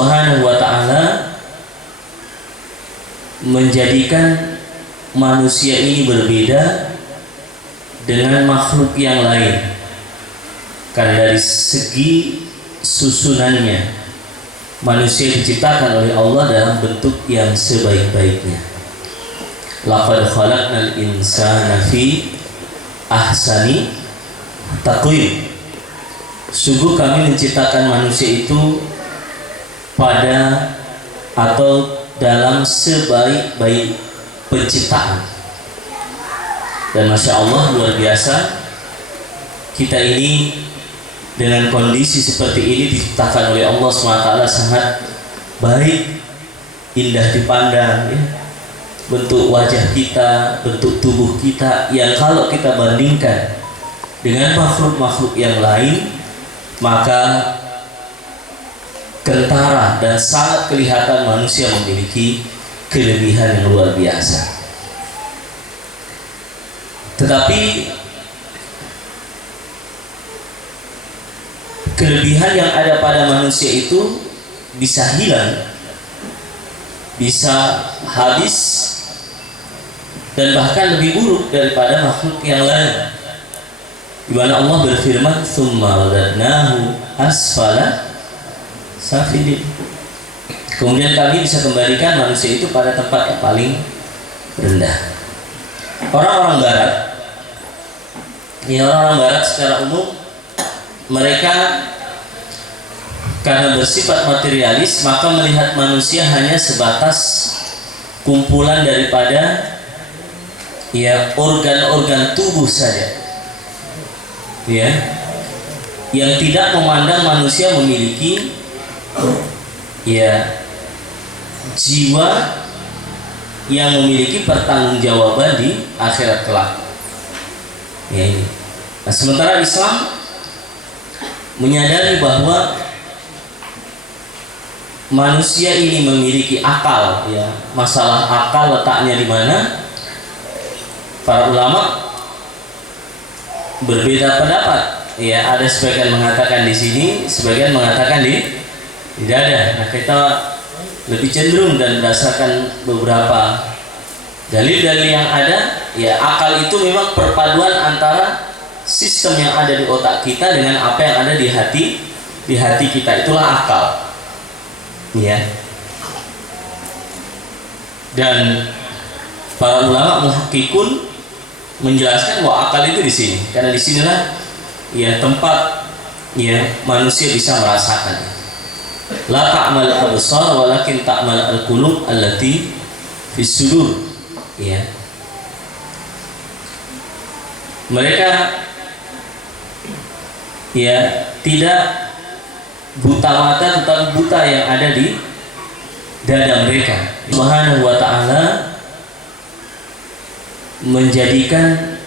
Subhanahu wa ta'ala menjadikan manusia ini berbeda dengan makhluk yang lain karena dari segi susunannya manusia diciptakan oleh Allah dalam bentuk yang sebaik-baiknya. Laqad khalaqnal insana fi ahsani taqwim. Sungguh kami menciptakan manusia itu pada atau dalam sebaik-baik penciptaan. Dan Masya Allah luar biasa, kita ini dengan kondisi seperti ini diciptakan oleh Allah SWT sangat baik, indah dipandang ya. Bentuk wajah kita, bentuk tubuh kita yang kalau kita bandingkan dengan makhluk-makhluk yang lain maka kentara dan sangat kelihatan manusia memiliki kelebihan yang luar biasa. Tetapi kelebihan yang ada pada manusia itu bisa hilang, bisa habis, dan bahkan lebih buruk daripada makhluk yang lain. Di mana Allah berfirman, "Tsumma radadnahu asfala safilin." Kemudian kami bisa kembalikan manusia itu pada tempat yang paling rendah. Orang-orang Barat, ya orang-orang Barat secara umum mereka karena bersifat materialis maka melihat manusia hanya sebatas kumpulan daripada ya organ-organ tubuh saja, ya, yang tidak memandang manusia memiliki ya jiwa yang memiliki pertanggungjawaban di akhirat kelak. Ya ini. Nah, sementara Islam menyadari bahwa manusia ini memiliki akal, ya. Masalah akal letaknya di mana? Para ulama berbeda pendapat. Ya, ada sebagian mengatakan di sini, sebagian mengatakan di dada. Nah, kita lebih cenderung dan berdasarkan beberapa dalil-dalil yang ada, ya akal itu memang perpaduan antara sistem yang ada di otak kita dengan apa yang ada di hati kita, itulah akal. Ya. Dan para ulama muhakkikun menjelaskan bahwa akal itu di sini, karena disinilah ya tempat ya manusia bisa merasakan. La ta'mal absar walakin ta'mal al-qulub allati fis sudur. Ya. Mereka ya tidak buta mata, tetapi buta yang ada di dada mereka. Subhanahu wa ta'ala menjadikan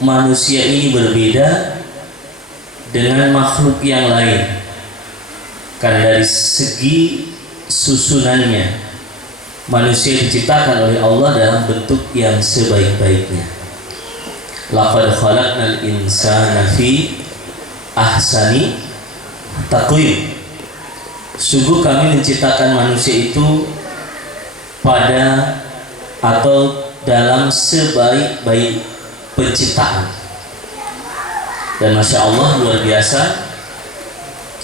manusia ini berbeda dengan makhluk yang lain karena dari segi susunannya manusia diciptakan oleh Allah dalam bentuk yang sebaik-baiknya. Laqad khalaqnal insana fi ahsani taqwim. Sungguh kami menciptakan manusia itu pada atau dalam sebaik-baik penciptaan. Dan Masya Allah luar biasa,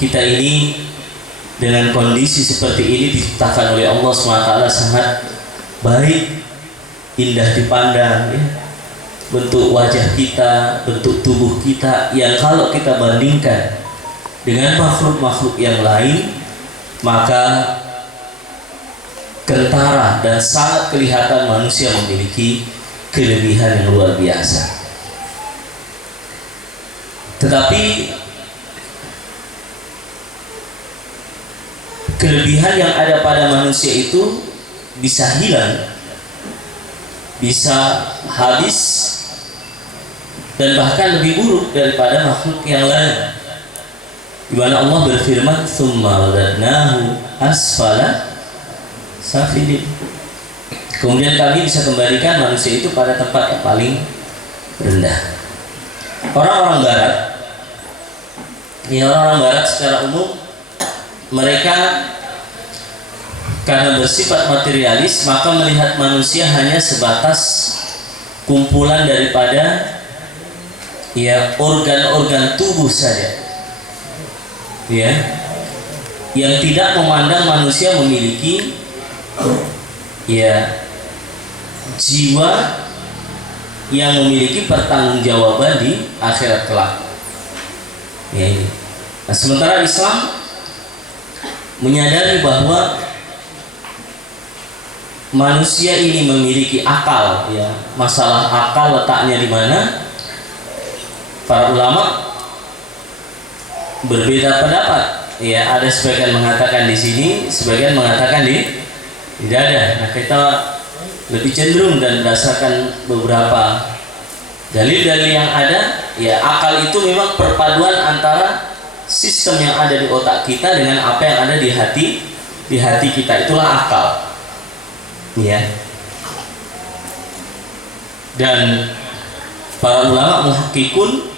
kita ini dengan kondisi seperti ini diciptakan oleh Allah SWT sangat baik, indah dipandang ya. Bentuk wajah kita, bentuk tubuh kita yang kalau kita bandingkan dengan makhluk-makhluk yang lain maka kentara dan sangat kelihatan manusia memiliki kelebihan yang luar biasa. Tetapi kelebihan yang ada pada manusia itu bisa hilang, bisa habis, dan bahkan lebih buruk daripada makhluk yang lain. Di mana Allah berfirman, "Tsumma radadnahu asfala safilin." Kemudian kami bisa kembalikan manusia itu pada tempat yang paling rendah. Orang-orang Barat, ya orang-orang Barat secara umum mereka karena bersifat materialis, maka melihat manusia hanya sebatas kumpulan daripada ya organ-organ tubuh saja, ya, yang tidak memandang manusia memiliki ya jiwa yang memiliki pertanggungjawaban di akhirat kelak. Ya ini. Nah, sementara Islam menyadari bahwa manusia ini memiliki akal, ya. Masalah akal letaknya di mana? Para ulama berbeda pendapat. Ya, ada sebagian mengatakan di sini, sebagian mengatakan di dada. Nah, kita lebih cenderung dan berdasarkan beberapa dalil-dalil yang ada, ya akal itu memang perpaduan antara sistem yang ada di otak kita dengan apa yang ada di hati kita, itulah akal, ya. Dan para ulama muhakkikun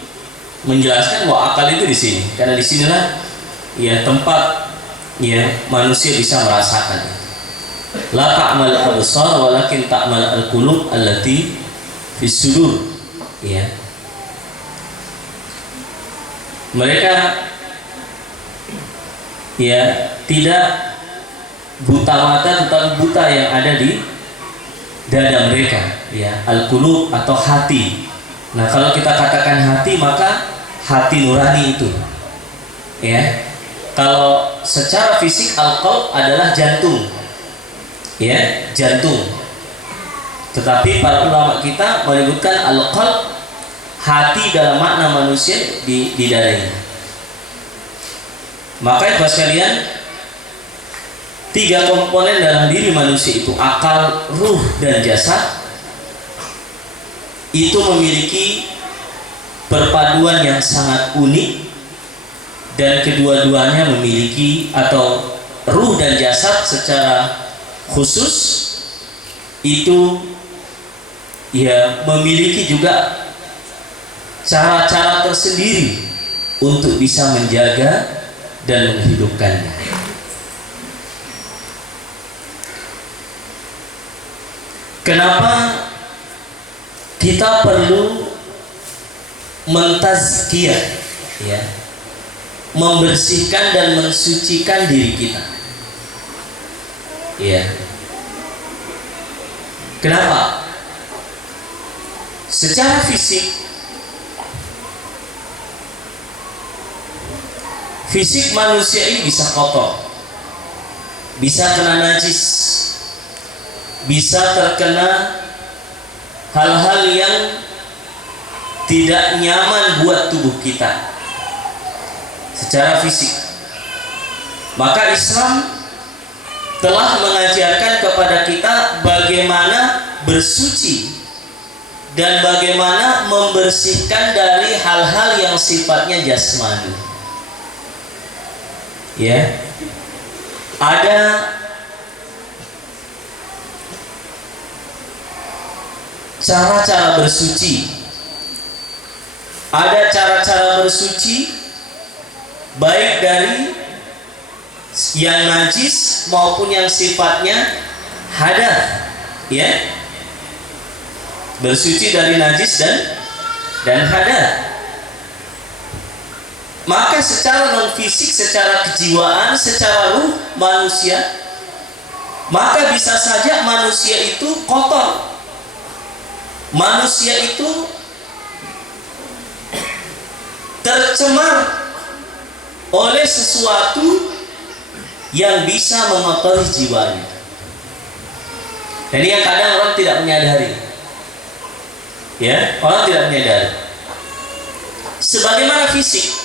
menjelaskan bahwa akal itu di sini, karena disinilah ya tempat ya manusia bisa merasakan. La ta'mal absar walakin ta'mal al-qulub allati fis sudur, ya. Mereka ya tidak buta mata, tetapi buta yang ada di dada mereka, ya, al-qulub atau hati. Nah, kalau kita katakan hati, maka hati nurani itu, ya. Kalau secara fisik al-qalb adalah jantung, ya, jantung. Tetapi para ulama kita menyebutkan al-qalb, hati dalam makna manusia di dadanya. Maka ibu sekalian, 3 komponen dalam diri manusia itu, akal, ruh, dan jasad, itu memiliki perpaduan yang sangat unik, dan kedua-duanya memiliki, atau ruh dan jasad secara khusus itu ya memiliki juga cara-cara tersendiri untuk bisa menjaga dan menghidupkannya. Kenapa kita perlu mentazkiyah, ya, membersihkan dan mensucikan diri kita, ya. Kenapa? Secara fisik manusia ini bisa kotor, bisa kena najis, bisa terkena hal-hal yang tidak nyaman buat tubuh kita secara fisik. Maka Islam telah mengajarkan kepada kita bagaimana bersuci dan bagaimana membersihkan dari hal-hal yang sifatnya jasmani, ya. Ada cara-cara bersuci, ada cara-cara bersuci baik dari yang najis maupun yang sifatnya hadath, ya, bersuci dari najis dan hadath. Maka secara non fisik, secara kejiwaan, secara ruh manusia, maka bisa saja manusia itu kotor, manusia itu tercemar oleh sesuatu yang bisa mengotori jiwanya. Dan yang kadang orang tidak menyadari, ya, orang tidak menyadari. Sebagaimana fisik,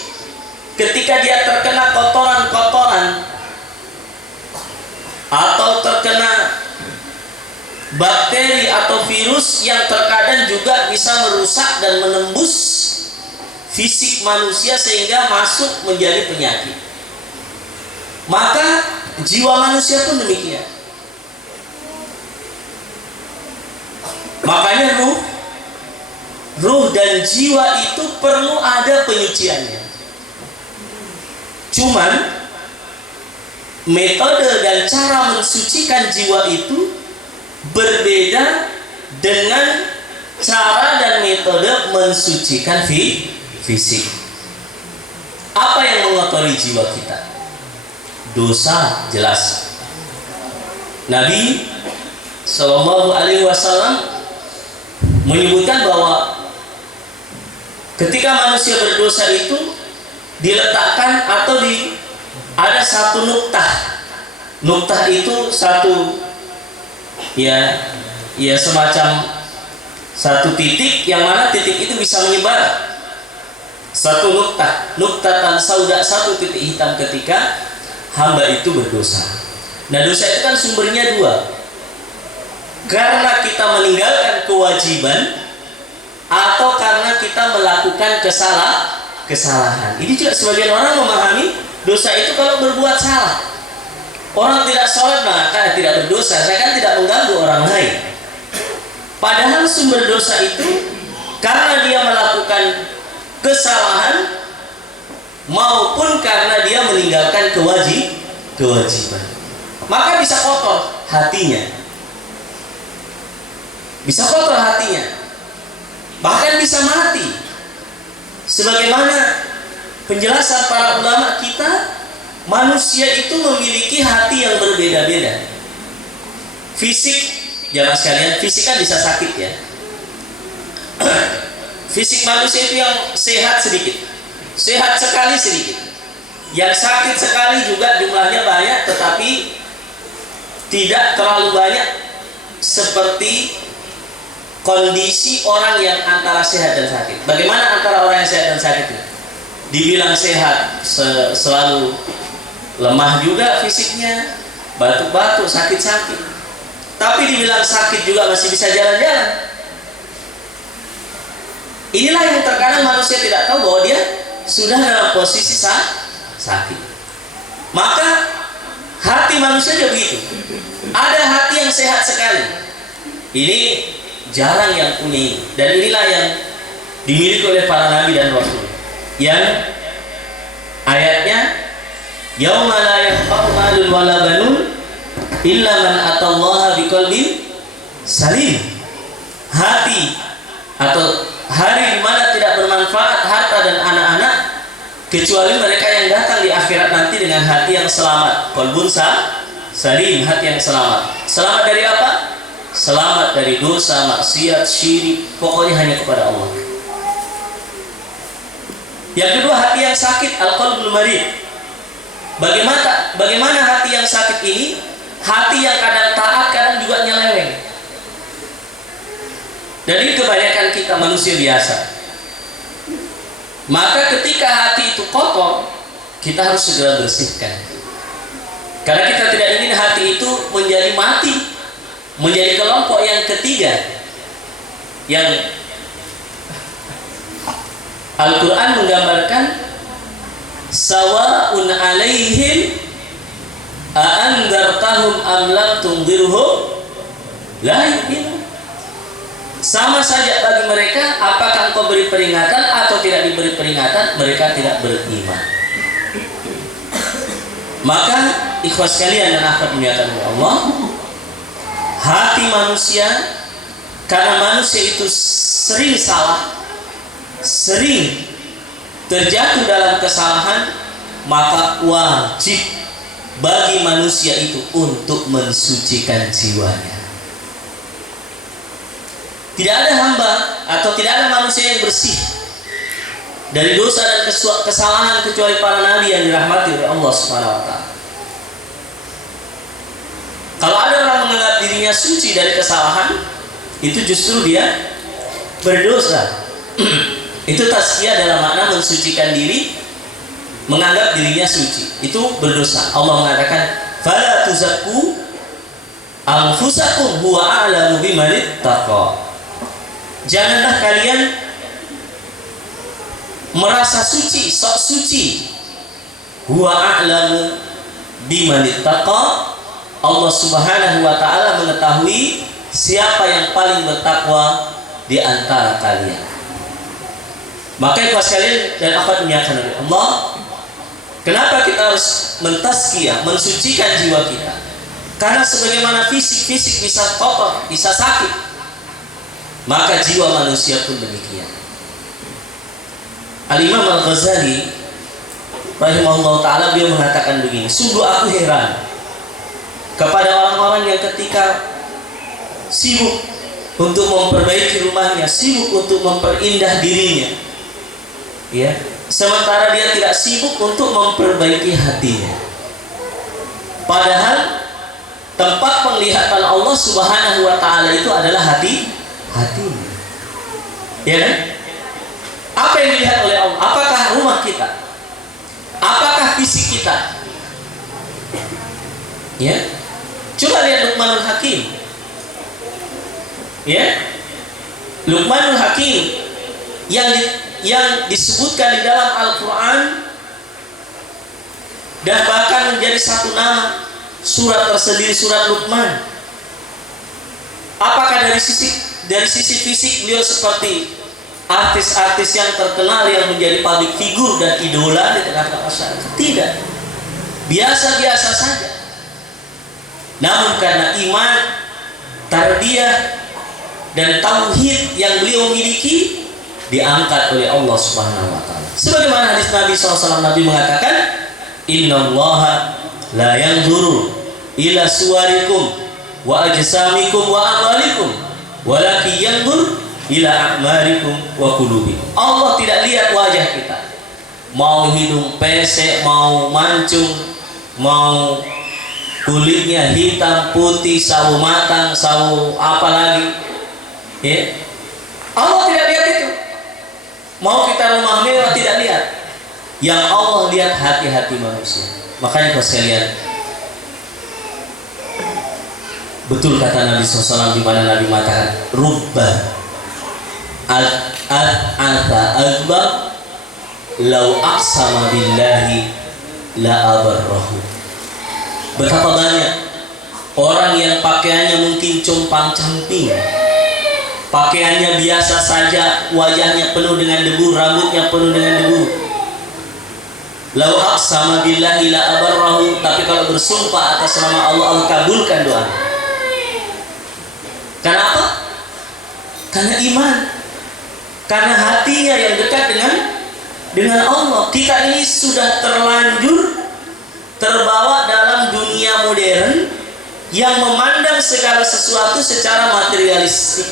ketika dia terkena kotoran-kotoran atau terkena bakteri atau virus yang terkadang juga bisa merusak dan menembus fisik manusia sehingga masuk menjadi penyakit, maka jiwa manusia pun demikian. Makanya ruh dan jiwa itu perlu ada penyuciannya. Cuman metode dan cara mensucikan jiwa itu berbeda dengan cara dan metode mensucikan fisik. Apa yang mengotori jiwa kita? Dosa, jelas. Nabi Shallallahu Alaihi Wasallam menyebutkan bahwa ketika manusia berdosa itu diletakkan atau ada satu nuktah. Nuktah itu satu ya semacam satu titik yang mana titik itu bisa menyebar. Satu nuktatan sauda, satu titik hitam ketika hamba itu berdosa. Nah, dosa itu kan sumbernya dua. Karena kita meninggalkan kewajiban atau karena kita melakukan kesalahan. Ini juga sebagian orang memahami dosa itu kalau berbuat salah. Orang tidak sholat maka tidak berdosa. Saya kan tidak mengganggu orang lain. Padahal sumber dosa itu karena dia melakukan kesalahan maupun karena dia meninggalkan kewajiban. Maka bisa kotor hatinya. Bisa kotor hatinya. Bahkan bisa mati. Sebagaimana penjelasan para ulama kita, manusia itu memiliki hati yang berbeda-beda. Fisik, jamaah sekalian, fisik kan bisa sakit ya. Fisik manusia itu yang sehat sedikit, sehat sekali sedikit. Yang sakit sekali juga jumlahnya banyak, tetapi tidak terlalu banyak seperti kondisi orang yang antara sehat dan sakit. Bagaimana antara orang yang sehat dan sakit itu? Dibilang sehat selalu lemah juga fisiknya, batuk-batuk, sakit-sakit. Tapi dibilang sakit juga masih bisa jalan-jalan. Inilah yang terkadang manusia tidak tahu bahwa dia sudah dalam posisi sakit. Maka hati manusia juga begitu. Ada hati yang sehat sekali. Ini jarang yang punya ini. Dan inilah yang dimiliki oleh para nabi dan rasul. Yang ayatnya yauma la yanfa'u malun wala banun illa man atallaha biqalbin salim. Hati atau hari di mana tidak bermanfaat harta dan anak-anak kecuali mereka yang datang di akhirat nanti dengan hati yang selamat. Qalbun salim, hati yang selamat. Selamat dari apa? Selamat dari dosa, maksiat, syirik, pokoknya hanya kepada Allah. Yang kedua, hati yang sakit, al-qalbul marid. Bagaimana hati yang sakit ini? Hati yang kadang taat, kadang juga nyeleweng. Dan ini kebanyakan kita manusia biasa. Maka ketika hati itu kotor, kita harus segera bersihkan. Karena kita tidak ingin hati itu menjadi mati, menjadi kelompok yang ketiga yang Al-Quran menggambarkan sawa'un alaihim a'andartahum am lam tunzirhum la yu'minun. Sama saja bagi mereka apakah engkau beri peringatan atau tidak diberi peringatan, mereka tidak beriman. Maka ikhwas sekalian dan akhwat dimuliakan oleh Allah, hati manusia, karena manusia itu sering salah, sering terjatuh dalam kesalahan, maka wajib bagi manusia itu untuk mensucikan jiwanya. Tidak ada hamba atau tidak ada manusia yang bersih dari dosa dan kesalahan kecuali para nabi yang dirahmati oleh Allah Subhanahu wa taala. Kalau ada orang menganggap dirinya suci dari kesalahan, itu justru dia berdosa. Itu tazkiyah dalam makna mensucikan diri, menganggap dirinya suci. Itu berdosa. Allah mengatakan, "Fala tuzakku anfusakum huwa a'lamu biman ittaqa." Janganlah kalian merasa suci, sok suci. Huwa a'lamu biman ittaqa. Allah Subhanahu wa taala mengetahui siapa yang paling bertakwa di antara kalian. Maka ikhwas sekalian dan akhwat dimuliakan oleh Allah, Kenapa kita harus mentazkiyah, mensucikan jiwa kita? Karena sebagaimana fisik bisa kotor, bisa sakit, maka jiwa manusia pun demikian. Al-Imam Al-Ghazali rahimahullah ta'ala, beliau mengatakan begini, sungguh aku heran kepada orang-orang yang ketika sibuk untuk memperbaiki rumahnya, sibuk untuk memperindah dirinya, ya, sementara dia tidak sibuk untuk memperbaiki hatinya. Padahal tempat penglihatan Allah Subhanahu wa ta'ala itu adalah hatinya. Ya kan? Apa yang dilihat oleh Allah? Apakah rumah kita? Apakah fisik kita? Ya. Coba lihat Luqmanul Hakim. Ya. Luqmanul Hakim yang disebutkan di dalam Al-Qur'an dan bahkan menjadi satu nama surat tersendiri, surat Luqman. Apakah dari sisi fisik beliau seperti artis-artis yang terkenal yang menjadi public figure dan idola di tengah-tengah masyarakat? Tidak, biasa-biasa saja. Namun karena iman, tarbiyah dan tauhid yang beliau miliki, diangkat oleh Allah Subhanahu wa ta'ala. Sebagaimana hadis Nabi SAW, Nabi mengatakan, innallaha la yanzuru ila suwarikum wa ajsamikum wa amwalikum walakin yanzur ila a'malikum wa qulubikum. Allah tidak lihat wajah kita, mau hidung pesek, mau mancung, mau kulitnya hitam, putih, sawo matang, sawo apa lagi, ya. Allah tidak lihat itu. Mau kita rumah mewah, tidak lihat. Yang Allah lihat hati-hati manusia. Makanya kalau sekalian, betul kata Nabi SAW, di mana Nabi mengatakan, rubba al-ata akbar lau aqsama billahi la abarrahu. Betapa banyak orang yang pakaiannya mungkin compang-camping, pakaiannya biasa saja, wajahnya penuh dengan debu, rambutnya penuh dengan debu. Lau aqsama billahi la abarrahu, tapi kalau bersumpah atas nama Allah, Allah kabulkan doa. Kenapa? Karena iman, karena hatinya yang dekat dengan Allah. Kita ini sudah terlanjur terbawa dalam dunia modern yang memandang segala sesuatu secara materialistik.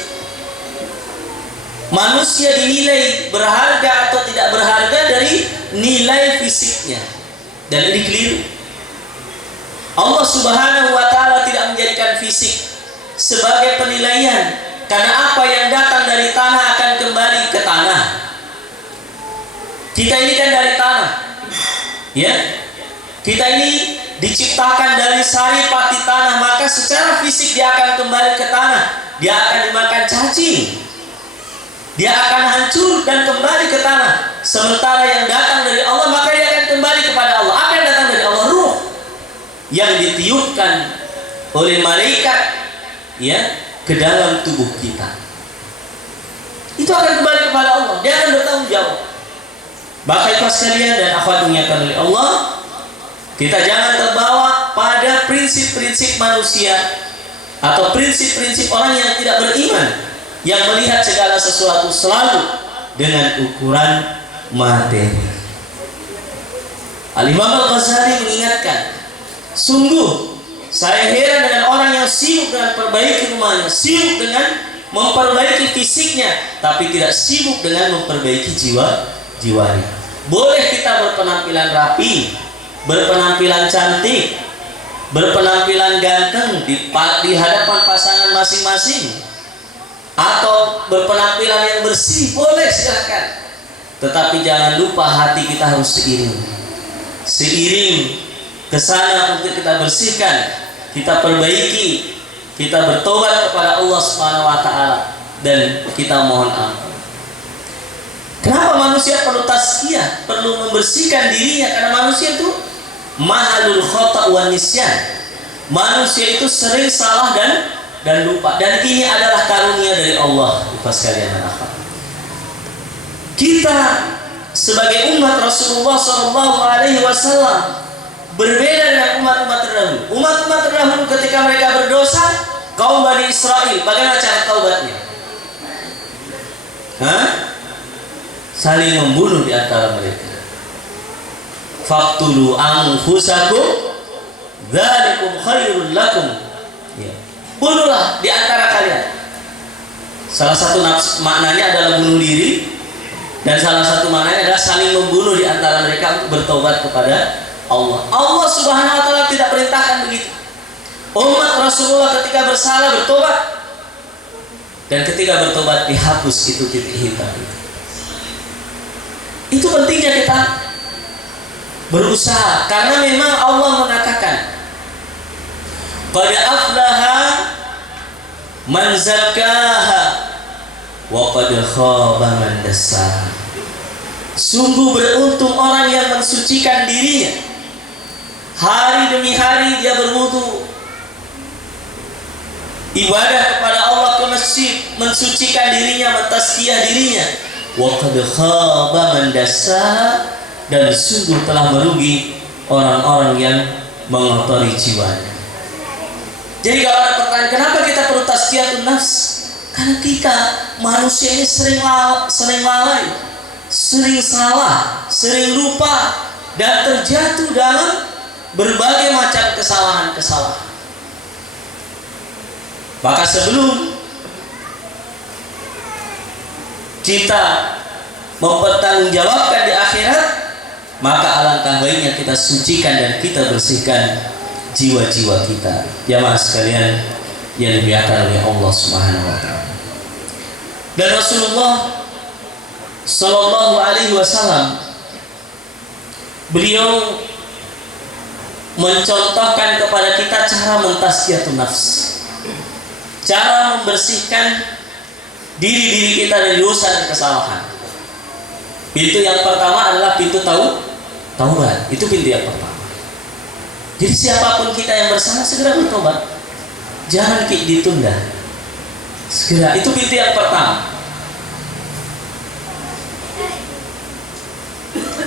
Manusia dinilai berharga atau tidak berharga dari nilai fisiknya, dan ini keliru. Allah Subhanahu wa ta'ala tidak menjadikan fisik sebagai penilaian, karena apa yang datang dari tanah akan kembali ke tanah. Kita ini kan dari tanah, ya. Kita ini diciptakan dari sari pati tanah, maka secara fisik dia akan kembali ke tanah. Dia akan dimakan cacing, dia akan hancur dan kembali ke tanah. Sementara yang datang dari Allah, maka dia akan kembali kepada Allah. Apa yang datang dari Allah? Ruh yang ditiupkan oleh malaikat, ya, ke dalam tubuh kita. Itu akan kembali kepada Allah. Dia akan bertanggung jawab. Maka ikhlas sekalian dan akhwat dimuliakan oleh Allah, kita jangan terbawa pada prinsip-prinsip manusia atau prinsip-prinsip orang yang tidak beriman, yang melihat segala sesuatu selalu dengan ukuran materi. Al-Imam Al-Ghazali mengingatkan, sungguh saya heran dengan orang yang sibuk dengan perbaiki rumahnya, sibuk dengan memperbaiki fisiknya, tapi tidak sibuk dengan memperbaiki jiwanya. Boleh kita berpenampilan rapi, berpenampilan cantik, berpenampilan ganteng di hadapan pasangan masing-masing, atau berpenampilan yang bersih, boleh, silakan. Tetapi jangan lupa hati kita harus seiring ke sana untuk kita bersihkan, kita perbaiki, kita bertobat kepada Allah Subhanahu wa ta'ala, dan kita mohon ampun. Kenapa manusia perlu tazkiyah, perlu membersihkan dirinya? Karena manusia itu mahalul khata' wan nisyan. Manusia itu sering salah dan lupa, dan ini adalah karunia dari Allah. Ikhlas sekalian dan akhwat, kita sebagai umat Rasulullah Shallallahu Alaihi Wasallam berbeda dengan umat-umat terdahulu. Umat-umat terdahulu ketika mereka berdosa, kaum Bani Israel, bagaimana cara taubatnya? Saling membunuh di antara mereka. Faqtulu anfusakum dzalikum khairul lakum. Ya. Bunuhlah di antara kalian. Salah satu maknanya adalah bunuh diri, dan salah satu maknanya adalah saling membunuh di antara mereka untuk bertobat kepada Allah. Allah Subhanahu wa taala tidak perintahkan begitu. Umat Rasulullah ketika bersalah bertobat, dan ketika bertobat dihapus itu titik hitam itu. Itu pentingnya kita berusaha, karena memang Allah mengatakan qad aflaha man zakkaha wa qad khaba man dassaha. Sungguh beruntung orang yang mensucikan dirinya. Hari demi hari dia berwudu, ibadah kepada Allah, ke masjid, mensucikan dirinya, mentazkiyah dirinya. Wa qad khaba man dassaha, dan sungguh telah merugi orang-orang yang mengotori jiwanya. Jadi kalau ada pertanyaan, kenapa kita perlu tazkiyatun nafs? Karena kita manusia ini sering lalai, sering salah, sering lupa, dan terjatuh dalam berbagai macam kesalahan-kesalahan. Maka sebelum kita mempertanggungjawabkan di akhirat, maka alangkah baiknya kita sucikan dan kita bersihkan jiwa-jiwa kita. Jamaah sekalian yang dimuliakan oleh Allah Subhanahu wa taala. Dan Rasulullah Sallallahu Alaihi Wasallam, beliau mencontohkan kepada kita cara mentazkiyatun nafs, cara membersihkan diri-diri kita dari dosa dan kesalahan. Pintu yang pertama adalah pintu taubat. Itu pintu yang pertama. Jadi siapapun kita yang bersalah, segera bertobat, jangan ditunda, segera. Itu pintu yang pertama.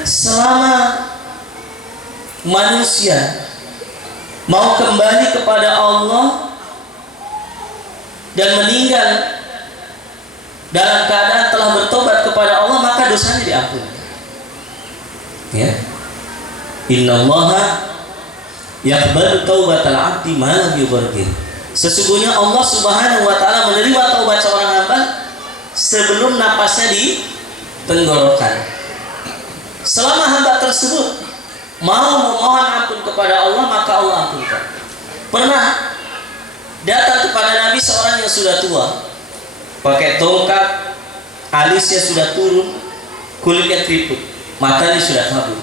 Selama manusia mau kembali kepada Allah dan meninggal dalam keadaan telah bertobat kepada Allah, maka dosanya diampuni. Ya. Innallaha yaqbalu taubatal 'abdi ma lam yughargir. Sesungguhnya Allah Subhanahu wa taala menerima taubat seorang hamba sebelum napasnya di tenggorokan. Selama hamba tersebut mau memohon ampun kepada Allah, maka Allah ampunkan. Pernah datang kepada Nabi seorang yang sudah tua, pakai tongkat, alisnya sudah turun, kulitnya keriput, matanya sudah kabur.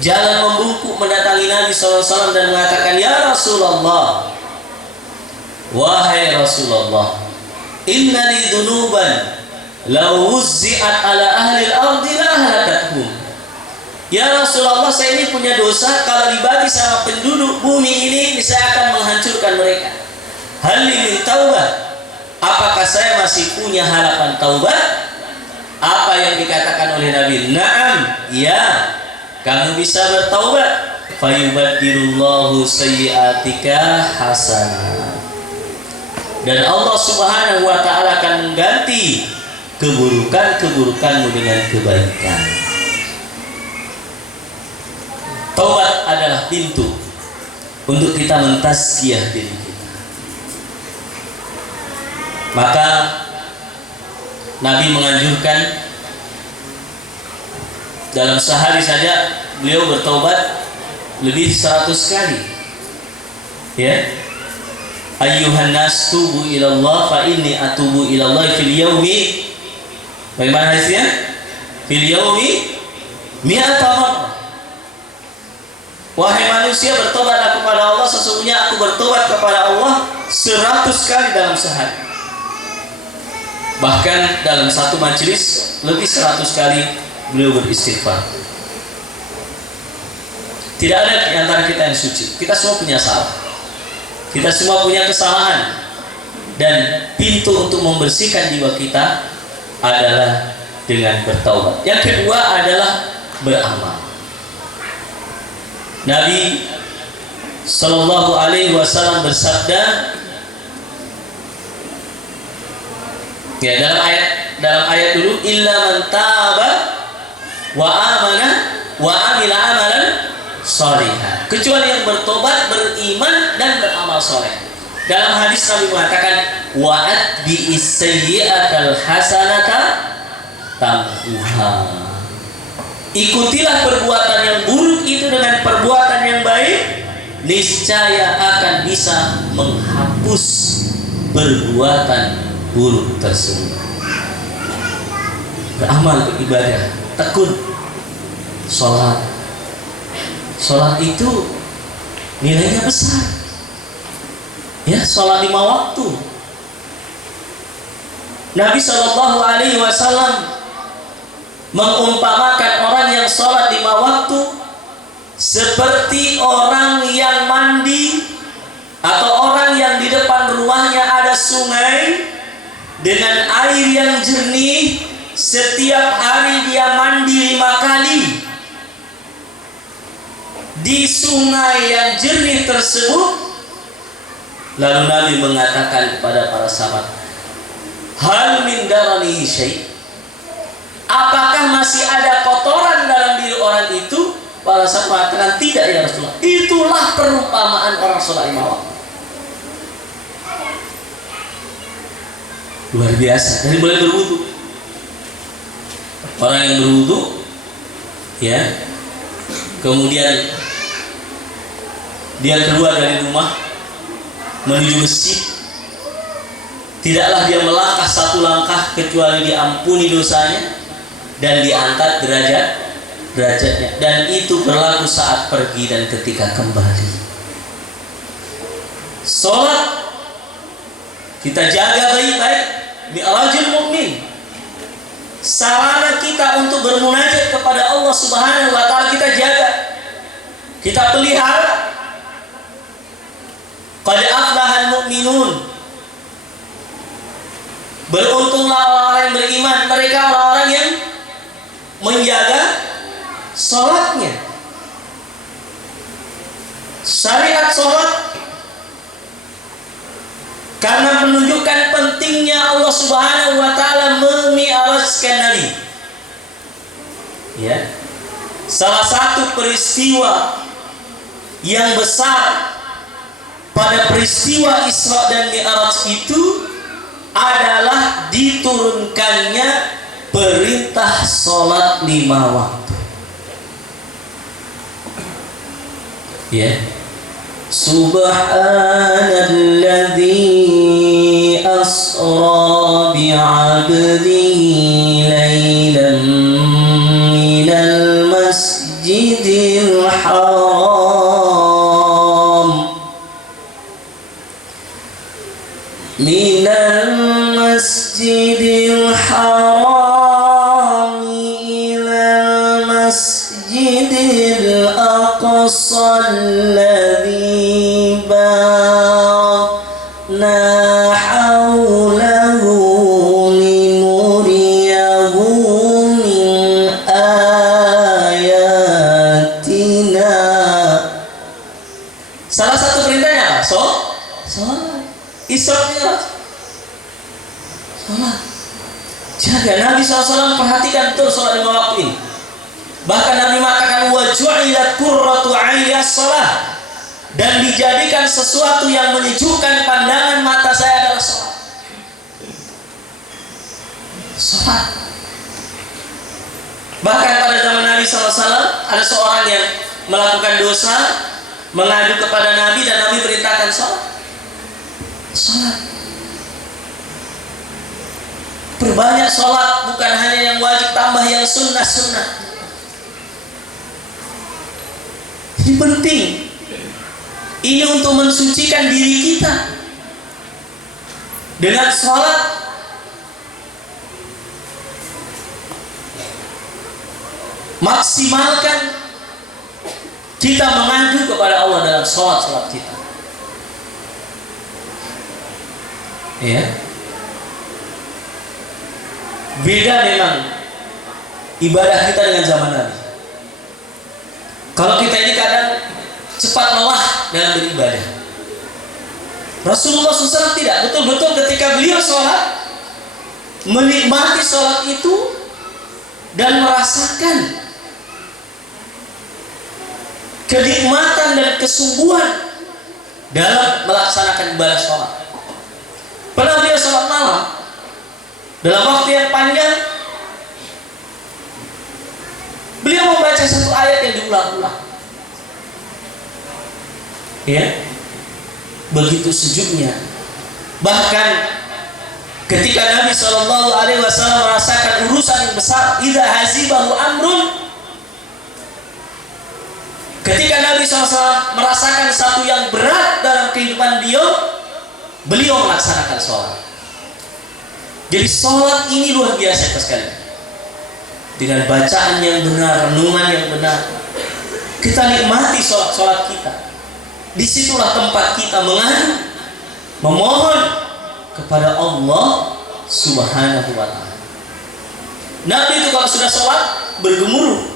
Jalan membungkuk mendatangi Nabi SAW dan mengatakan, "Ya Rasulullah, wahai Rasulullah, inna li dunuban law wuzzi'at ala ahli al-ardi la ahlakathum." Ya Rasulullah, saya ini punya dosa, kalau dibagi sama penduduk bumi ini saya akan menghancurkan mereka. Hal min taubah, apakah saya masih punya harapan taubat? Apa yang dikatakan oleh Nabi? Naam, ya, kamu bisa bertaubat. Fayubaddilullahu sayyi'atika hasanah, dan Allah Subhanahu wa taala akan mengganti keburukan-keburukanmu dengan kebaikan. Taubat adalah pintu untuk kita mentazkiyah diri kita. Maka Nabi menganjurkan dalam sehari saja beliau bertaubat lebih 100 kali. Ya. Ayyuhan nas tubu ilallah fa inni atubu ilallah fil yaumi. Bagaimana hadisnya? Fil yaumi mi'ata marrah. Wahai manusia, bertobatlah kepada Allah, sesungguhnya aku bertobat kepada Allah 100 kali dalam sehari. Bahkan dalam satu majelis lebih 100 kali beliau beristighfar. Tidak ada di antara kita yang suci. Kita semua punya salah. Kita semua punya kesalahan. Dan pintu untuk membersihkan jiwa kita adalah dengan bertaubat. Yang kedua adalah beramal. Nabi Sallallahu Alaihi Wasallam bersabda, ya dalam ayat dulu, illa man taba wa amana wa amila amalan sholihan, kecuali yang bertobat, beriman dan beramal soleh. Dalam hadis Nabi mengatakan, wa'at bi sayyi'atal hasanata tamhuha, ikutilah perbuatan yang buruk itu dengan perbuatan yang baik, niscaya akan bisa menghapus perbuatan buruk tersebut. Beramal, beribadah, tekun, sholat. Sholat itu nilainya besar, ya, sholat 5 waktu. Nabi Shallallahu Alaihi Wasallam mengumpamakan orang yang sholat 5 waktu seperti orang yang mandi, atau orang yang di depan rumahnya ada sungai dengan air yang jernih. Setiap hari dia mandi 5 kali di sungai yang jernih tersebut. Lalu Nabi mengatakan kepada para sahabat, hal min daranihi syai', apakah masih ada kotoran dalam diri orang itu? Para sahabat mengatakan, tidak ya Rasulullah. Itulah perumpamaan orang sholat 5 waktu. Luar biasa. Dari mulai berwudu, orang yang berwudu, ya, kemudian dia keluar dari rumah menuju masjid, tidaklah dia melangkah 1 langkah kecuali diampuni dosanya dan diangkat derajatnya, dan itu berlaku saat pergi dan ketika kembali. Sholat kita jaga baik-baik, mi'rajul mukmin, sarana kita untuk bermunajat kepada Allah Subhanahu wa Ta'ala kita jaga, kita pelihara. Qad aflahal mu'minun, beruntunglah orang-orang yang beriman, mereka orang-orang yang menjaga sholatnya. Syariat sholat karena menunjukkan pentingnya Allah Subhanahu wa Ta'ala memi'rajkan Nabi, ya. Salah satu peristiwa yang besar pada peristiwa Isra dan Mi'raj itu adalah diturunkannya perintah sholat 5 waktu, ya. Subhanalladzi asra bi'abdihi laylan minal masjidil haram ilal masjidil aqsa alladzi barakna hawlahu linuriyahu min ayatina. Salah satu perintahnya apa? Sholat. Isra Mi'raj, sholat. Jaga. Nabi SAW perhatikan betul sholat 5 waktu ini. Bahkan Nabi mengatakan, wa ju'ilat qurratu 'aini as-shalah, dan dijadikan sesuatu yang menyejukkan pandangan mata saya adalah sholat. Sholat. Bahkan pada zaman Nabi SAW ada seorang yang melakukan dosa, mengadu kepada Nabi, dan Nabi perintahkan sholat. Sholat. Perbanyak sholat, bukan hanya yang wajib, tambah yang sunnah-sunnah. Ini penting. Ini untuk mensucikan diri kita. Dengan sholat maksimalkan kita mengadu kepada Allah dalam sholat kita, ya. Beda memang ibadah kita dengan zaman Nabi. Kalau kita ini kadang cepat lelah dalam beribadah. Rasulullah SAW tidak, betul-betul ketika beliau sholat, menikmati sholat itu dan merasakan kenikmatan dan kesungguhan dalam melaksanakan ibadah sholat. Pernah beliau sholat malam dalam waktu yang panjang, beliau membaca satu ayat yang diulang-ulang. Ya, begitu sejuknya. Bahkan ketika Nabi SAW merasakan urusan yang besar, idza hazibahu amrun, ketika Nabi SAW merasakan satu yang berat dalam kehidupan beliau melaksanakan sholat. Jadi sholat ini luar biasa sekali. Dengan bacaan yang benar, renungan yang benar, kita nikmati sholat kita. Disitulah tempat kita mengadu, memohon kepada Allah Subhanahu wa ta'ala. Nabi itu kalau sudah sholat bergemuruh.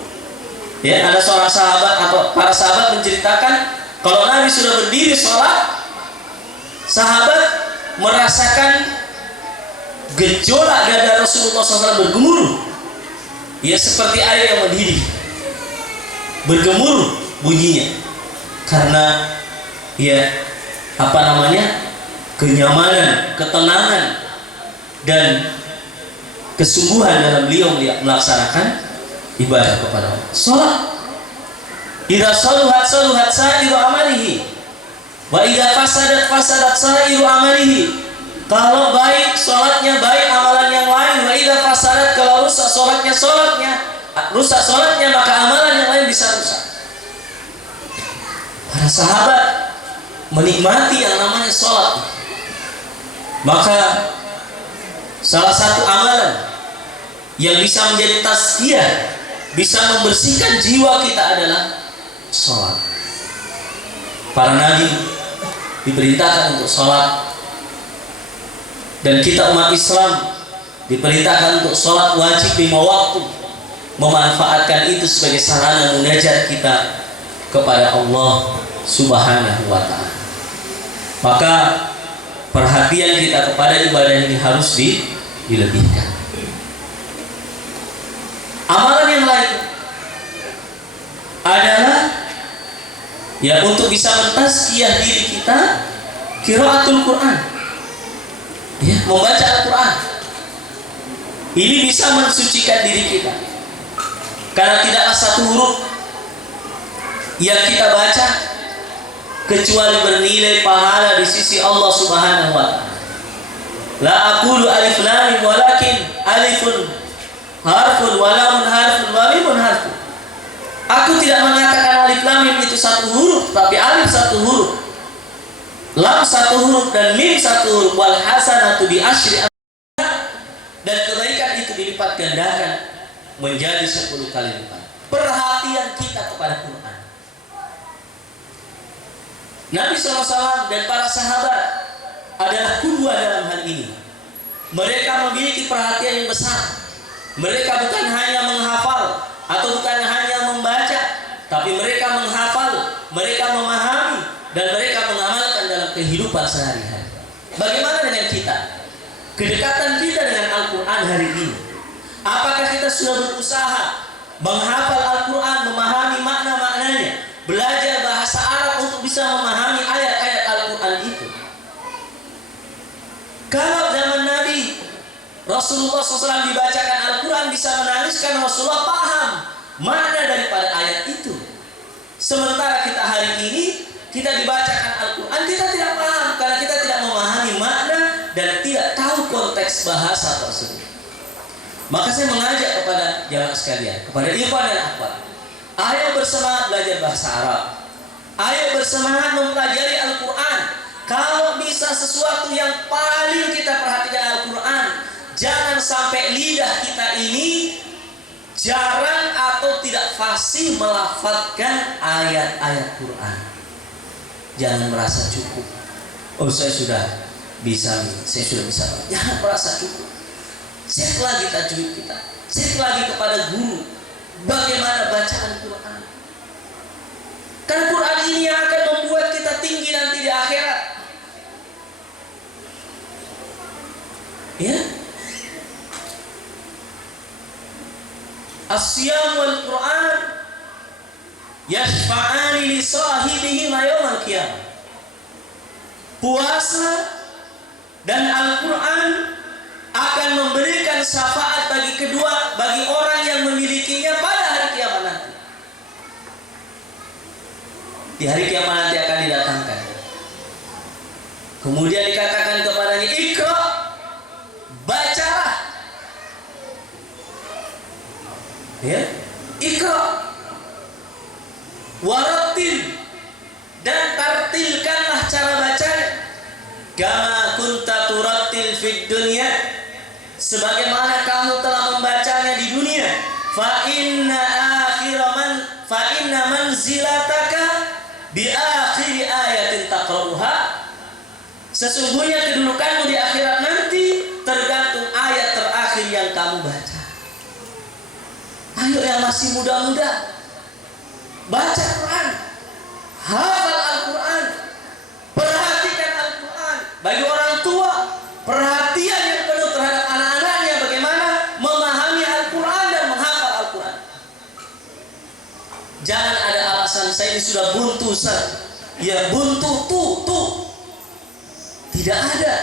Ya, ada seorang sahabat atau para sahabat menceritakan kalau Nabi sudah berdiri sholat, sahabat merasakan gejolak dada Rasulullah SAW bergemuruh. Ya, seperti air yang mendidih, bergemuruh bunyinya, karena ya kenyamanan, ketenangan dan kesungguhan dalam beliau melaksanakan ibadah kepada Allah. Salat, idza saluhat sa'iru amalihi wa idza fasadat sa'iru amalihi. Kalau baik salatnya, baik amalan yang lain. Wa idza fasadat, kalau rusak rusak salatnya, maka amalan yang lain bisa rusak. Para sahabat menikmati yang namanya salat. Maka salah satu amalan yang bisa menjadi tazkiyah, bisa membersihkan jiwa kita adalah sholat. Para nabi diperintahkan untuk sholat, dan kita umat Islam diperintahkan untuk sholat wajib 5 waktu, memanfaatkan itu sebagai sarana munajat kita kepada Allah Subhanahu wa ta'ala. Maka perhatian kita kepada ibadah ini harus dilebihkan. Amalan yang lain adalah ya untuk bisa mentazkiyah diri kita, qiraatul Quran, ya, membaca Al-Quran. Ini bisa mensucikan diri kita, karena tidaklah satu huruf yang kita baca kecuali bernilai pahala di sisi Allah Subhanahu wa ta'ala. La aqulu alif lam mim, walakin alifun harfun wa lamun harfun wa mimun harfun. Aku tidak mengatakan alif lam mim itu satu huruf, tapi alif satu huruf, lam satu huruf, dan mim satu huruf. Wal hasanatu bi asyri amsalha, dan kebaikan itu dilipat gandakan menjadi 10 kali lipat. Perhatian kita kepada Quran. Nabi SAW dan para sahabat adalah kedua dalam hal ini. Mereka memiliki perhatian yang besar. Mereka bukan hanya menghafal atau bukan hanya membaca, tapi mereka menghafal, mereka memahami, dan mereka mengamalkan dalam kehidupan sehari-hari. Bagaimana dengan kita? Kedekatan kita dengan Al-Quran hari ini. Apakah kita sudah berusaha menghafal Al-Quran, memahami makna-maknanya, belajar bahasa Arab untuk bisa memahami ayat-ayat Al-Quran itu? Kalau zaman Nabi Rasulullah SAW dibacakan Al-Quran, bisa menangiskan, Rasulullah paham makna daripada ayat itu. Sementara kita hari ini, kita dibacakan Al-Quran, kita tidak paham, karena kita tidak memahami makna dan tidak tahu konteks bahasa tersebut. Maka saya mengajak kepada jamaah sekalian, kepada ikhwan dan akhwat, ayo bersemangat belajar bahasa Arab, ayo bersemangat mempelajari Al-Quran. Kalau bisa sesuatu yang paling kita perhatikan Al-Quran, jangan sampai lidah kita ini jarang atau tidak fasih melafadzkan ayat-ayat Quran. Jangan merasa cukup. Oh, saya sudah bisa. Jangan merasa cukup. Cek lagi tajwid kita. cek lagi kepada guru bagaimana bacaan Quran. Karena Quran ini yang akan membuat kita tinggi nanti di akhirat. Ya. As-siyam wal Quran yashfa'ani li sahibihima yawmal qiyamah. Puasa dan Al-Quran akan memberikan syafaat bagi orang yang memilikinya pada hari kiamat nanti. Di hari kiamat nanti akan didatangkan. Kemudian dikatakan kepadanya, Iqra, bacalah. Ya, Iqra, warattil, dan tartilkanlah cara bacanya. Kama kunta turattil fid dunya, sebagaimana kamu telah membacanya di dunia. Fa inna manzilataka bi akhir ayatin taqra'uha, sesungguhnya kedudukanmu di akhirat nanti tergantung ayat terakhir yang kamu baca. Ayo yang masih muda-muda, baca Quran, hafal Al-Quran, perhatikan Al-Quran. Bagi orang tua, perhatian yang penuh terhadap anak-anaknya bagaimana memahami Al-Quran dan menghafal Al-Quran. Jangan ada alasan saya ini sudah buntu, Ustaz. Ya buntu tuh. Tidak ada.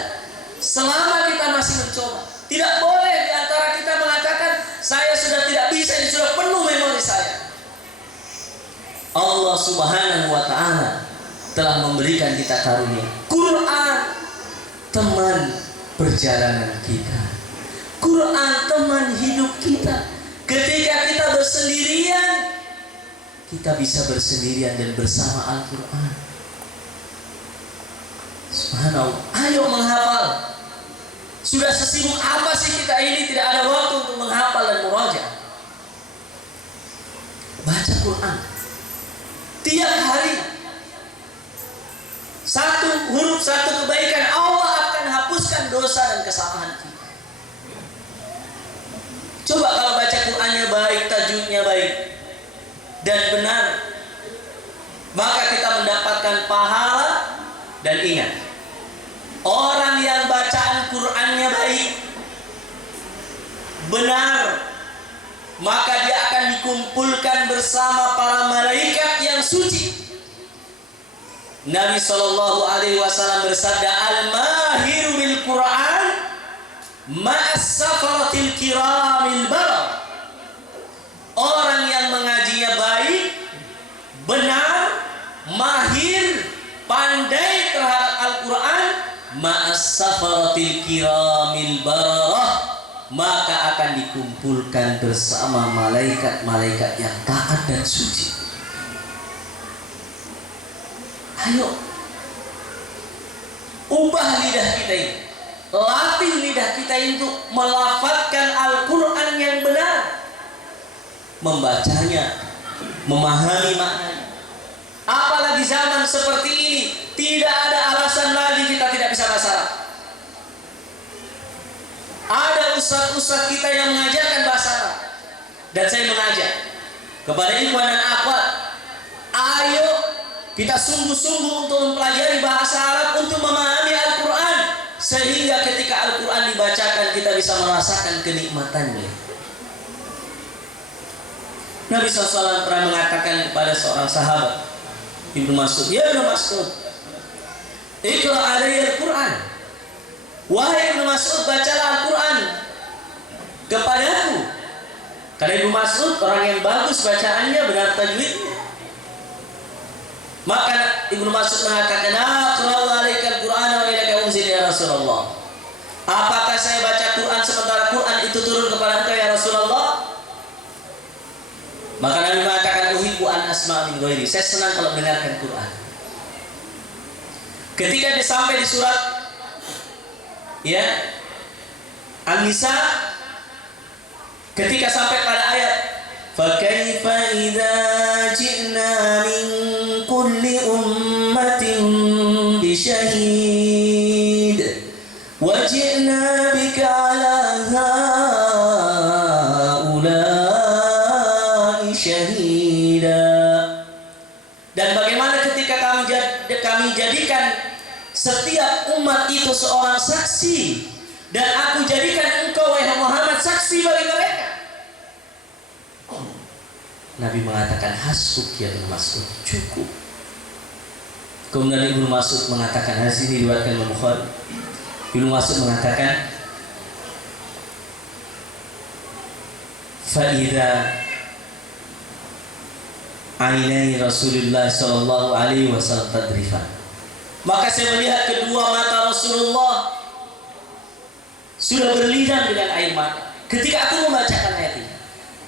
Selama kita masih mencoba, tidak boleh di antara kita mengatakan saya sudah tidak bisa, ini sudah penuh memori saya. Allah Subhanahu wa ta'ala telah memberikan kita karunia Quran, teman perjalanan kita. Quran teman hidup kita. Ketika kita bersendirian, kita bisa bersendirian dan bersama Al-Quran. Subhanallah. Ayo menghafal. Sudah sesibuk apa sih kita ini tidak ada waktu untuk menghafal dan murajaah. Baca Quran tiap hari. Satu huruf, satu kebaikan, Allah akan hapuskan dosa dan kesalahan kita. Coba kalau baca Qurannya baik, tajwidnya baik dan benar, maka kita mendapatkan pahala. Dan ingat, orang yang bacaan Qurannya baik, benar, maka dia akan dikumpulkan bersama para malaikat yang suci. Nabi SAW bersabda, Al-mahiru bil Quran ma'as safaratil kiramil barah. Orang yang mengajinya baik, benar, mahir, pandai terhadap Al-Quran, ma'as safaratil kiramil barah, maka akan dikumpulkan bersama malaikat-malaikat yang taat dan suci. Ayo, ubah lidah kita ini, latih lidah kita ini untuk melafazkan Al-Quran yang benar, membacanya, memahami maknanya. Apalagi zaman seperti ini, tidak ada alasan lagi kita tidak bisa bahasa Arab. Ada ustaz-ustaz kita yang mengajarkan bahasa Arab, dan saya mengajak kepada ikhwan dan akhwat, ayo kita sungguh-sungguh untuk mempelajari bahasa Arab, untuk memahami Al-Quran, sehingga ketika Al-Quran dibacakan kita bisa merasakan kenikmatannya. Nabi SAW pernah mengatakan kepada seorang sahabat, Ibnu Mas'ud, ya Ibnu Mas'ud, Iqra alayya Al-Quran. Wahai Ibnu Mas'ud, bacalah Al-Quran kepadaku. Karena Ibnu Mas'ud orang yang bagus bacaannya, benar tajwidnya. Maka Ibnu Mas'ud mengatakan, Aqra'u alayka Al-Quran wa ilaika unzila ya Rasulullah. Apakah saya baca Quran sementara Quran itu turun kepada engkau ya Rasulullah? Maka Nabi mengatakan, uhibbu an asma' min ghairi. Saya senang kalau mendengarkan Quran. Ketika sampai di surat An-Nisa, ketika sampai pada ayat fa kaifa idza ji'na min kulli ummatin bi syahid wa ji'na bika 'ala setiap umat itu seorang saksi, dan aku jadikan engkau wahai Muhammad saksi bagi mereka. Nabi mengatakan hasbuk ya Ibnu Mas'ud, cukup. Kemudian Ibnu Mas'ud mengatakan, hadis ini diriwayatkan Imam Bukhari. Ibnu Mas'ud mengatakan, Fa'idha ainai Rasulullah sallallahu alaihi wasallam tadrifan. Maka saya melihat kedua mata Rasulullah sudah berlinang dengan air mata ketika aku membacakan ayat ini.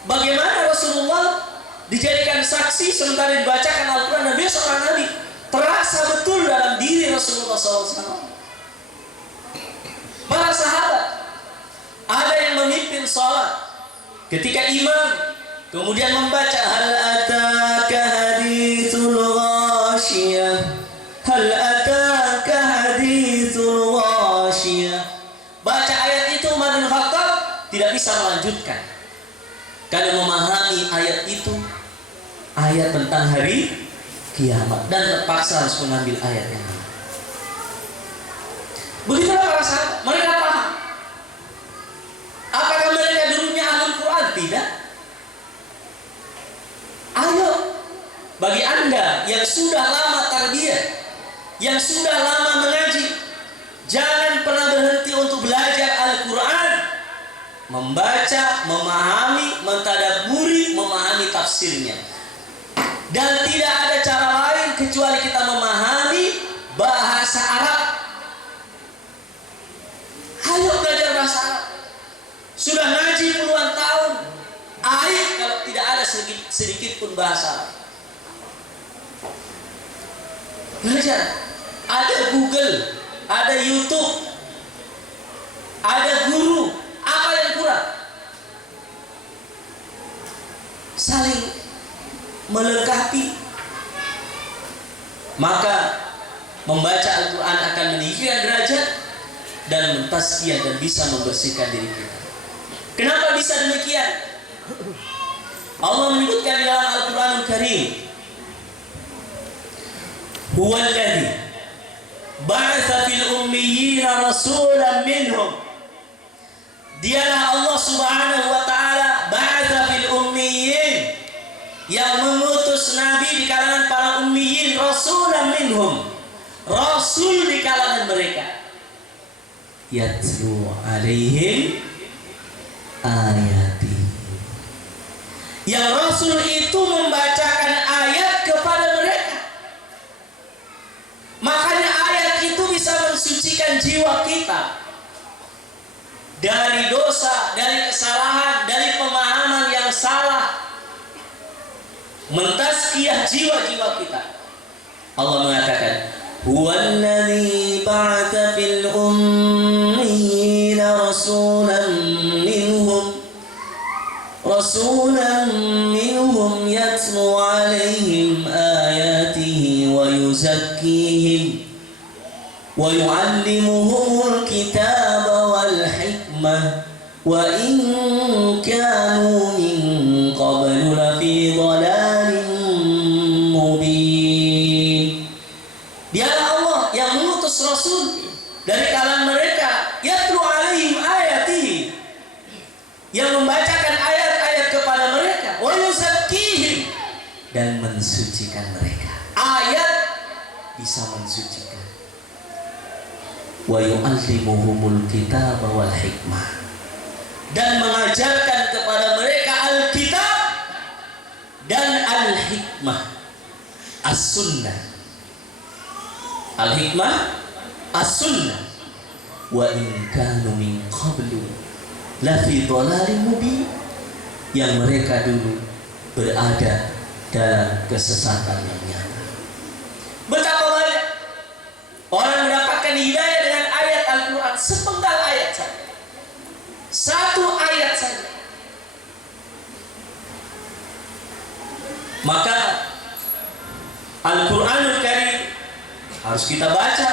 Bagaimana Rasulullah dijadikan saksi sementara dibacakan Al-Quran, dan dia seorang Nabi, terasa betul dalam diri Rasulullah SAW. Para sahabat, ada yang memimpin sholat, ketika imam kemudian membaca hal ataka haditsul ghasyiyah, hal ataka haditsul ghasyiyah, baca ayat itu Umar bin Khattab tidak bisa melanjutkan karena memahami ayat itu ayat tentang hari kiamat, dan terpaksa harus mengambil ayat yang lain. Begitulah para sahabat, mereka paham. Apakah mereka dulunya ahlul Quran? Tidak. Ayo, bagi Anda yang sudah lama tarbiyah, yang sudah lama mengaji, jangan pernah berhenti untuk belajar Al-Quran, membaca, memahami, mentadabburi, memahami tafsirnya. Dan tidak ada cara lain kecuali kita memahami bahasa Arab. Ayo belajar bahasa Arab. Sudah ngaji puluhan tahun, aib kalau tidak ada sedikit pun bahasa Arab. Belajar. Ada Google, ada YouTube, ada guru. Apa yang kurang? Saling melengkapi. Maka membaca Al-Quran akan meninggikan derajat dan mentazkiyah dan bisa membersihkan diri kita. Kenapa bisa demikian? Allah menyebutkan di dalam Al-Quranul Karim, Huwallazi ba'atsa fil ummiyina rasulan minhum. Dialah Allah Subhanahu wa taala ba'atsa fil ummiyin, yang mengutus nabi di kalangan para ummiyin, rasulan minhum, rasul di kalangan mereka, yatlu alaihim ayati, yang rasul itu membacakan ayat kepada mereka. Makanya ayat itu bisa mensucikan jiwa kita dari dosa, dari kesalahan, dari pemahaman yang salah, mentazkiyah jiwa-jiwa kita. Allah mengatakan, Huwallazi ba'atsa fil ummiyina rasulan minhum yatlu alaihim ayatihi wa yuzakkihim wa yu'allimuhumul kitaba wal hikmah wa in kanu min qablu lafi dhalalin mubin. Dialah Allah yang mengutus rasul dari kalangan mereka, yatlu alaihim ayatihi, yang membacakan ayat-ayat kepada mereka, wa yuzakkihim, dan mensucikan mereka. Ayat bisa mensucikan. Wa yu'allimuhumul kitaba wal hikmah, dan mengajarkan kepada mereka Alkitab dan Al-Hikmah, As-Sunnah. Al-Hikmah, As-Sunnah. Wa in kanu min qablu lafi dhalalin mubin, yang mereka dulu berada dalam kesesatan yang nyata. Betapa banyak orang mendapatkan hidayah dengan ayat Al-Quran, sepenggal ayat saja, satu ayat saja. Maka Al-Quranul Karim harus kita baca,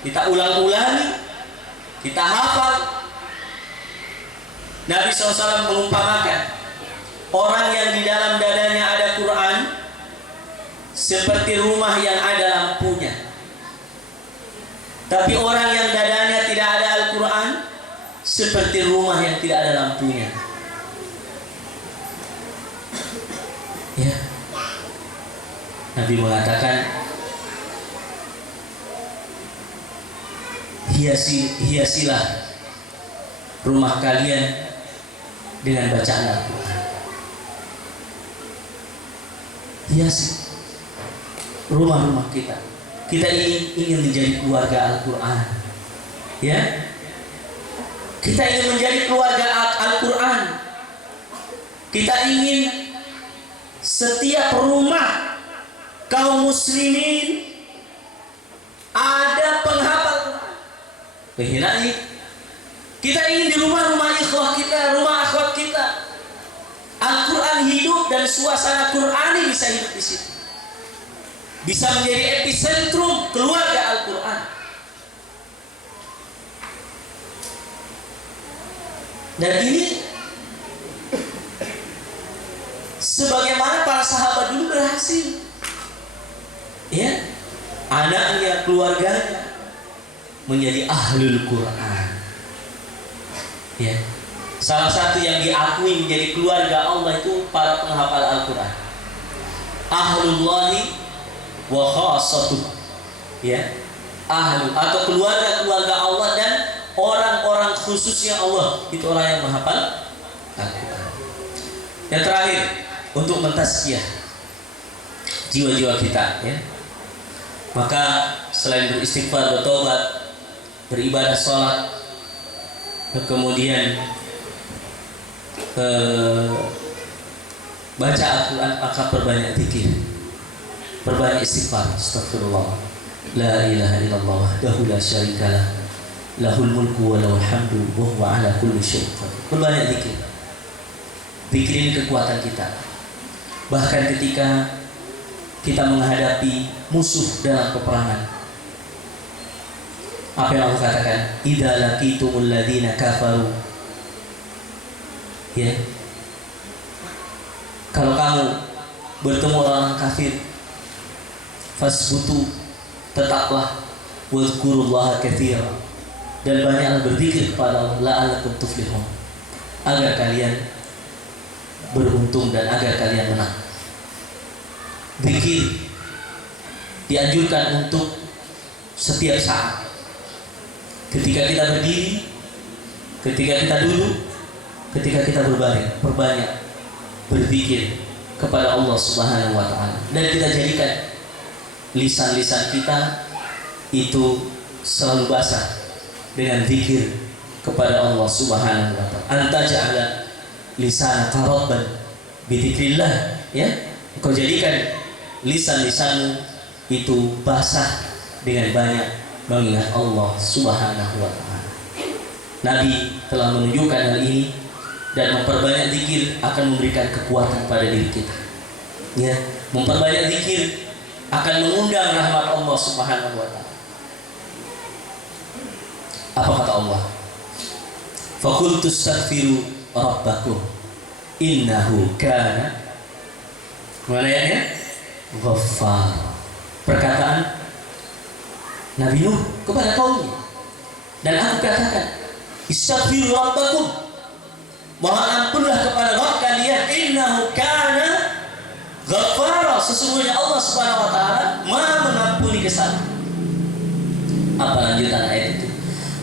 kita ulang-ulangi, kita hafal. Nabi SAW mengumpamakan orang yang di dalam dadanya ada Quran seperti rumah yang ada lampunya. Tapi orang yang dadanya tidak ada Al-Quran seperti rumah yang tidak ada lampunya. Ya, Nabi mengatakan, hiasilah rumah kalian dengan bacaan Al-Quran. Hiasi rumah-rumah kita. Kita ingin menjadi keluarga Al-Quran. Ya, kita ingin menjadi keluarga Al-Quran. Kita ingin setiap rumah kaum muslimin ada penghafal Quran. Ini kita ingin di rumah-rumah ikhwah kita, rumah akhwat kita, Al-Quran hidup dan suasana Qurani bisa hidup di situ. Bisa menjadi epicentrum keluarga Al-Quran. Dan ini sebagaimana para sahabat dulu berhasil, ya, anaknya, keluarganya menjadi ahlul Quran. Ya, salah satu yang diakui menjadi keluarga Allah itu para penghafal Al-Quran. Ahlullahi wa khassatuh. Ya, ahlu atau keluarga Allah dan orang-orang khususnya Allah itu orang yang menghafal Al-Quran. Yang terakhir, untuk mentazkiyah jiwa-jiwa kita, ya. Maka selain beristighfar, bertobat, beribadah sholat, kemudian baca Al-Quran, maka perbanyak zikir, perbanyak istighfar. Astagfirullah, la ilaha illallah wahdahu la syarikalah, lahul mulku wa lahul hamdu wa huwa ala kulli syai'in qadir. Perbanyak zikir. Pikirin kekuatan kita. Bahkan ketika kita menghadapi musuh dalam peperangan, apa yang Allah katakan? Idza laqitumul ladzina kafaru. Ya. Kalau kamu bertemu orang kafir, fasbutu, tetaplah, wazkurullaha katsiran, dan banyaklah berzikir kepada Allah, la'allakum tuflihun, agar kalian beruntung dan agar kalian menang. Zikir dianjurkan untuk setiap saat. Ketika kita berdiri, ketika kita duduk, ketika kita berbaring, perbanyak berzikir kepada Allah Subhanahu wa taala. Dan kita jadikan lisan-lisan kita itu selalu basah dengan zikir kepada Allah Subhanahu wa taala. Anta ja'ala lisan qarabban bidzikrillah, ya. Kau jadikan lisan-lisanmu itu basah dengan banyak mengingat Allah Subhanahu wa taala. Nabi telah menunjukkan hal ini, dan memperbanyak zikir akan memberikan kekuatan pada diri kita. Ya, memperbanyak zikir akan mengundang rahmat Allah Subhanahu wa taala. Apa kata Allah? Faqultu astaghfiru rabbakum innahu kana, mana ayatnya? Ghaffar. Perkataan Nabi Nuh kepada kaumnya. Dan aku katakan, istaghfiru rabbakum, mohon ampunlah kepada Rabb kalian, innahu kana ghaffara, sesungguhnya Allah Subhanahu wa taala Maha mengampuni kesalahan. Apa lanjutan ayat itu?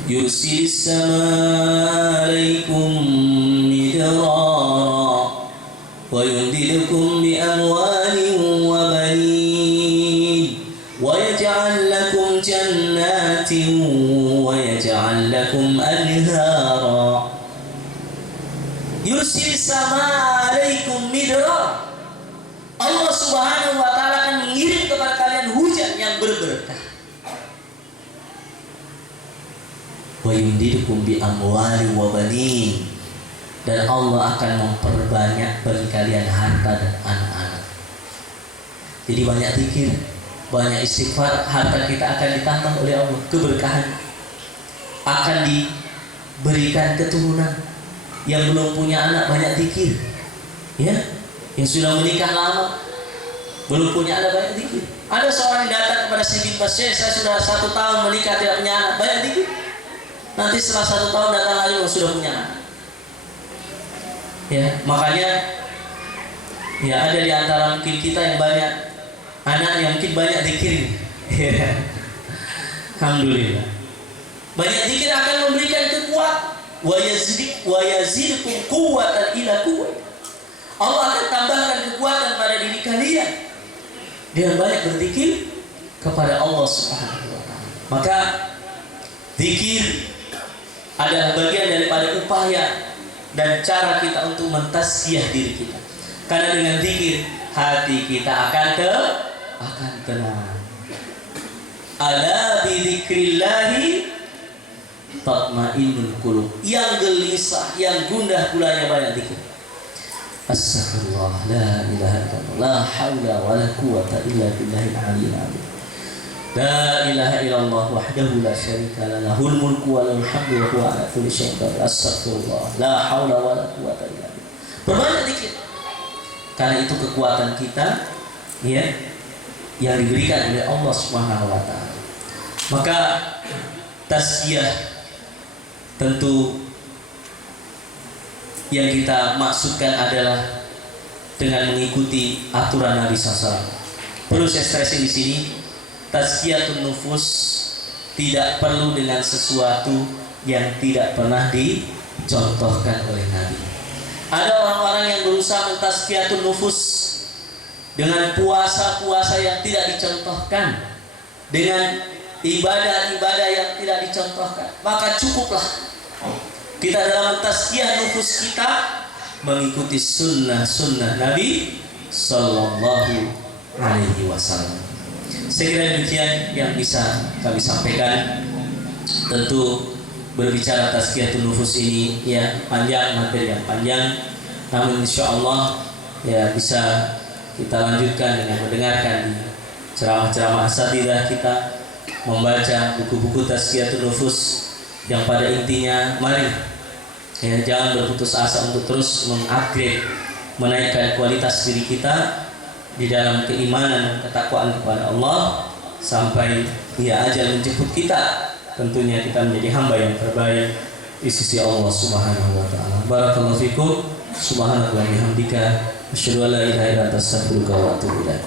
Yursilis samaa 'alaikum midrara wa yumdidukum bi amwalin wa banin wa yaj'al lakum jannatin wa yaj'al lakum anhara. Yursilis samaa 'alaikum midrara, Allah Subhanahu wa taala akan mengirim kepada kalian hujan yang berberkah. Wa yumdidukum bi amwali wa banin, dan Allah akan memperbanyak bagi kalian harta dan anak-anak. Jadi banyak zikir, banyak istighfar, harta kita akan ditambah oleh Allah, keberkahan. Akan diberikan keturunan. Yang belum punya anak banyak zikir, ya. Yang sudah menikah lama belum punya anak banyak zikir. Ada seorang yang datang kepada Syekh bin Baz, saya sudah 1 tahun menikah tidak punya anak. Banyak dikit. Nanti setelah 1 tahun datang lagi sudah punya anak. Ya, makanya ya ada di antara mungkin kita yang banyak anak yang mungkin banyak zikir. Alhamdulillah. Banyak zikir akan memberikan kekuatan. Wa yazidukum quwwatan ila quwwah. Allah akan tambahkan kekuatan pada diri kalian dengan banyak berzikir kepada Allah Subhanahu wa taala. Maka zikir adalah bagian daripada upaya dan cara kita untuk mentasbih diri kita. Karena dengan zikir hati kita akan tenang. Ala bi dzikrillahi tatmainnul qulub. Yang gelisah, yang gundah gulana banyak zikir. Astaghfirullah, la ilaha illallah, la haula wala quwwata illa billahil aliyyil azim. La ilaha illallah wahdahu la syarika lah, lahul mulku wa lahul hamdu wa huwa ala kulli syai'in qadir. Astaghfirullah, la haula wala quwwata illa billah. Berbanyak zikir. Karena itu kekuatan kita ya yang diberikan oleh Allah Subhanahu wa taala. Maka tasbih tentu yang kita maksudkan adalah dengan mengikuti aturan Nabi SAW. Perlu saya stressing di sini, tazkiyatun nufus tidak perlu dengan sesuatu yang tidak pernah dicontohkan oleh Nabi. Ada orang-orang yang berusaha mentazkiyatun nufus dengan puasa-puasa yang tidak dicontohkan, dengan ibadah-ibadah yang tidak dicontohkan. Maka cukuplah kita dalam tazkiyah nufus kita mengikuti sunnah-sunnah Nabi Sallallahu Alaihi Wasallam. Saya kira demikian yang bisa kami sampaikan. Tentu berbicara tazkiyatun nufus ini ya panjang, materi yang panjang. Namun insya Allah ya bisa kita lanjutkan dengan mendengarkan di ceramah-ceramah asatidzah kita, membaca buku-buku tazkiyatun nufus yang pada intinya mari ya, jangan berputus asa untuk terus mengupgrade, menaikkan kualitas diri kita di dalam keimanan dan ketakwaan kepada Allah sampai dia ajal menjemput kita. Tentunya kita menjadi hamba yang terbaik di sisi Allah Subhanahu wa taala. Barakallahu fikum. Subhanallah wa bihamdika asyhadu an la ilaha illa anta astaghfiruka wa atubu ilaik.